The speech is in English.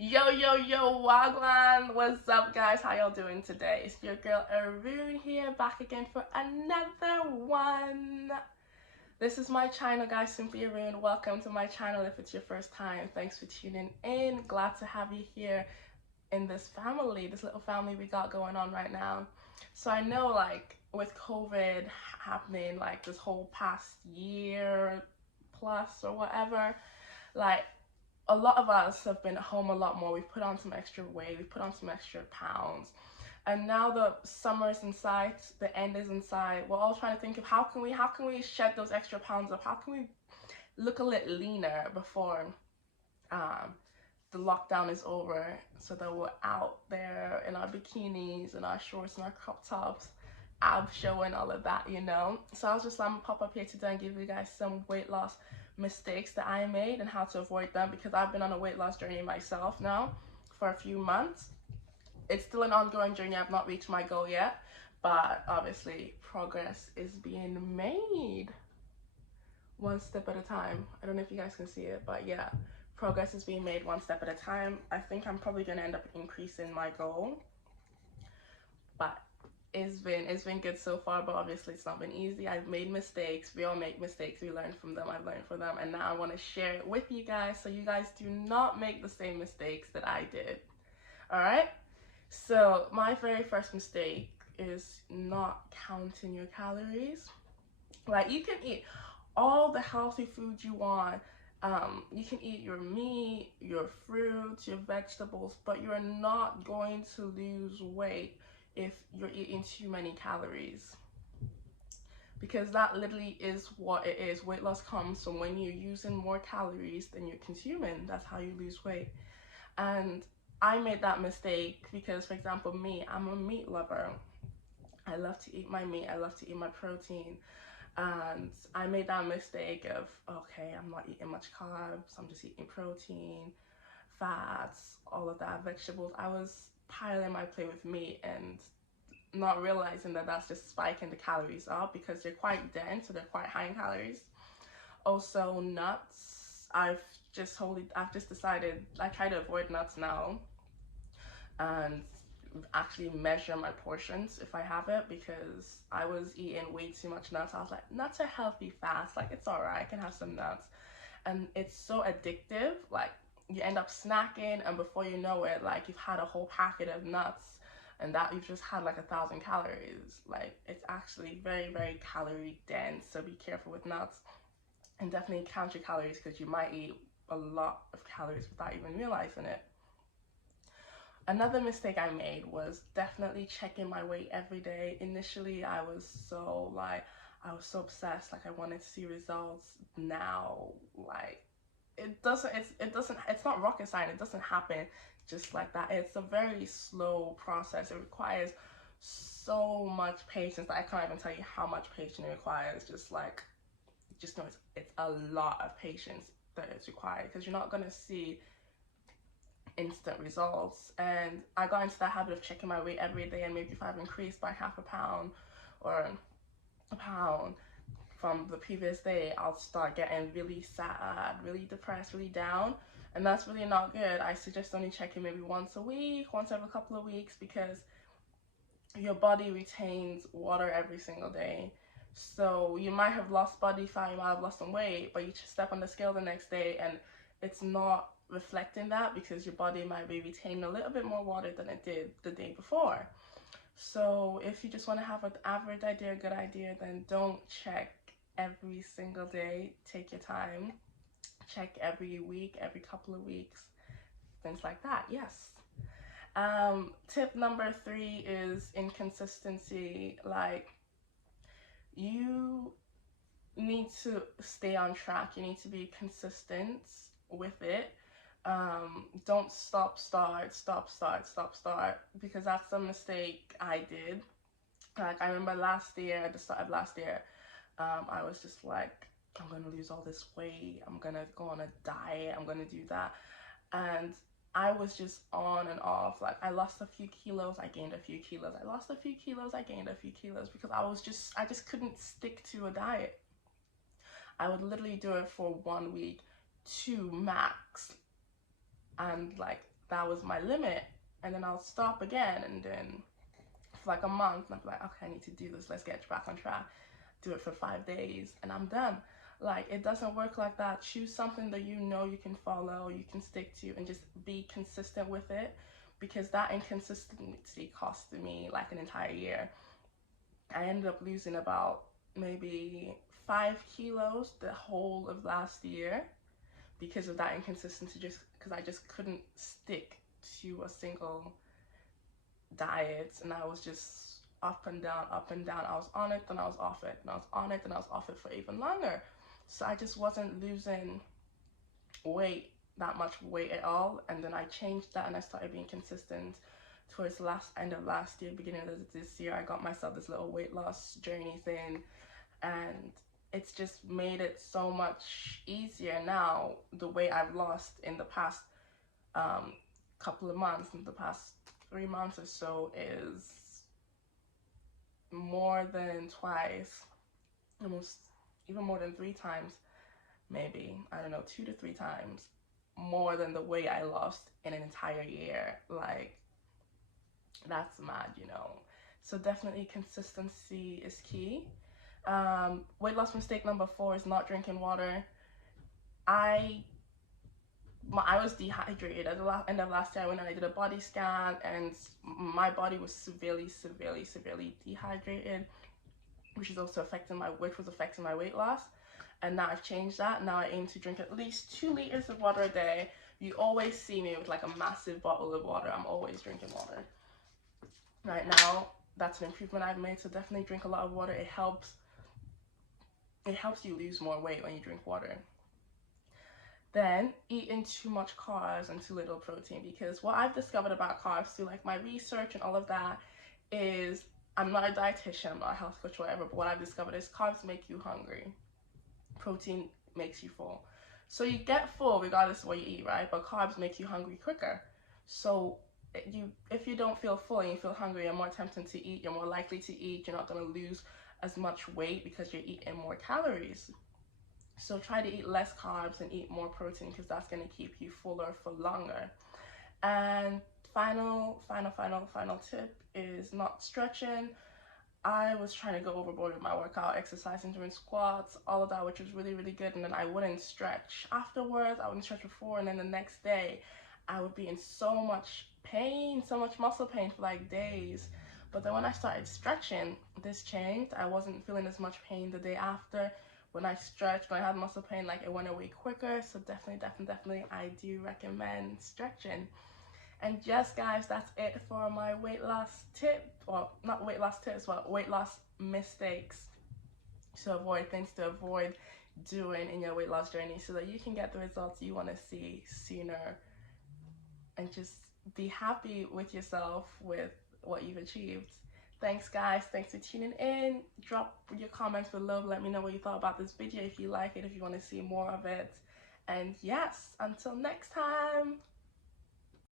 Yo, Wagwan, what's up guys? How y'all doing today? It's your girl Erhun here, back again for another one. This is my channel, guys, simplyerhun. Welcome to my channel if it's your first time. Thanks for tuning in. Glad to have you here in this family, this little family we got going on right now. So I know, like, with COVID happening, like, this whole past year plus or whatever, like, a lot of us have been at home a lot more. We've put on some extra weight, we've put on some extra pounds. And now the summer's in sight, the end is in sight. We're all trying to think of how can we shed those extra pounds up? How can we look a little leaner before the lockdown is over, so that we're out there in our bikinis and our shorts and our crop tops, abs showing, all of that, you know. So I was just like, I'm gonna pop up here today and give you guys some weight loss mistakes that I made and how to avoid them, because I've been on a weight loss journey myself now for a few months. It's still an ongoing journey. I've not reached my goal yet, but obviously progress is being made one step at a time. I don't know if you guys can see it, but yeah, progress is being made one step at a time. I think I'm probably going to end up increasing my goal, but it's been good so far. But obviously it's not been easy. I've made mistakes. We all make mistakes. We learn from them. I've learned from them, and now I want to share it with you guys so you guys do not make the same mistakes that I did. All right, so my very first mistake is not counting your calories. Like, you can eat all the healthy food you want. You can eat your meat, your fruits, your vegetables, but you're not going to lose weight if you're eating too many calories, because that literally is what it is. Weight loss comes from when you're using more calories than you're consuming. That's how you lose weight. And I made that mistake because, for example, me, I'm a meat lover. I love to eat my meat. I love to eat my protein. And I made that mistake of, okay, I'm not eating much carbs, I'm just eating protein, fats, all of that, vegetables. I was piling my plate with meat and not realizing that that's just spiking the calories up, because they're quite dense, so they're quite high in calories. Also, nuts. I've just decided I try to avoid nuts now and actually measure my portions if I have it, because I was eating way too much nuts. I was like, nuts are healthy fats, like it's alright, I can have some nuts. And it's so addictive, like you end up snacking, and before you know it, like you've had a whole packet of nuts and that you've just had like 1,000 calories. Like, it's actually very, very calorie dense, so be careful with nuts, and definitely count your calories, because you might eat a lot of calories without even realizing it. Another mistake I made was definitely checking my weight every day. Initially, I was so obsessed, like I wanted to see results now. Like, it's not rocket science. It doesn't happen just like that. It's a very slow process. It requires so much patience that I can't even tell you how much patience it requires. Just know it's a lot of patience that is required, because you're not gonna see instant results. And I got into the habit of checking my weight every day, and maybe if I've increased by half a pound or a pound from the previous day, I'll start getting really sad, really depressed, really down, and that's really not good. I suggest only checking maybe once a week, once every couple of weeks, because your body retains water every single day. So you might have lost body fat, you might have lost some weight, but you just step on the scale the next day and it's not reflecting that, because your body might be retaining a little bit more water than it did the day before. So if you just want to have an average idea, a good idea, then don't check every single day. Take your time. Check every week, every couple of weeks, things like that. Yes. Tip number 3 is inconsistency. Like, you need to stay on track. You need to be consistent with it. Don't stop, start, because that's a mistake I did. Like, I remember last year, at the start of last year, I was just like, I'm gonna lose all this weight, I'm gonna go on a diet, I'm gonna do that. And I was just on and off. Like, I lost a few kilos, I gained a few kilos, I lost a few kilos, I gained a few kilos, because I just couldn't stick to a diet. I would literally do it for 1 week, 2 max, and like that was my limit, and then I'll stop again, and then for like a month, and I'm like, okay, I need to do this, let's get back on track. Do it for 5 days and I'm done. Like, it doesn't work like that. Choose something that you know you can follow, you can stick to, and just be consistent with it, because that inconsistency costed me like an entire year. I ended up losing about maybe 5 kilos the whole of last year because of that inconsistency, just because I just couldn't stick to a single diet, and I was just up and down, up and down. I was on it, then I was off it, and I was on it, and I was off it for even longer. So I just wasn't losing weight, that much weight at all. And then I changed that and I started being consistent. Towards the end of last year, beginning of this year, I got myself this little weight loss journey thing, and it's just made it so much easier now. The weight I've lost in the past couple of months, in the past 3 months or so, is more than twice, almost even more than 3 times, maybe, I don't know, 2 to 3 times more than the weight I lost in an entire year. Like, that's mad, you know. So definitely consistency is key. Weight loss mistake number 4 is not drinking water. I was dehydrated. At the end of last year, I went and I did a body scan, and my body was severely dehydrated, which was affecting my weight loss. And now I've changed that. Now I aim to drink at least 2 liters of water a day. You always see me with like a massive bottle of water. I'm always drinking water. Right now, that's an improvement I've made. So definitely drink a lot of water. It helps you lose more weight when you drink water. Then eating too much carbs and too little protein, because what I've discovered about carbs through like my research and all of that is, I'm not a dietitian, I'm not a health coach or whatever, but what I've discovered is carbs make you hungry, protein makes you full. So you get full regardless of what you eat, right? But carbs make you hungry quicker. So if you don't feel full and you feel hungry, you're more tempted to eat, you're more likely to eat, you're not going to lose as much weight because you're eating more calories. So try to eat less carbs and eat more protein, because that's going to keep you fuller for longer. And final tip is not stretching. I was trying to go overboard with my workout, exercising, doing squats, all of that, which was really good, and then I wouldn't stretch afterwards. I wouldn't stretch before, and then the next day I would be in so much pain, so much muscle pain for like days. But then when I started stretching, this changed. I wasn't feeling as much pain the day after. When I stretched, when I had muscle pain, like, it went away quicker. So definitely I do recommend stretching. And yes, guys, that's it for my weight loss tip, or not weight loss tips, but weight loss mistakes to avoid, things to avoid doing in your weight loss journey, so that you can get the results you want to see sooner and just be happy with yourself, with what you've achieved. Thanks, guys. Thanks for tuning in. Drop your comments below. Let me know what you thought about this video, if you like it, if you want to see more of it. And yes, until next time.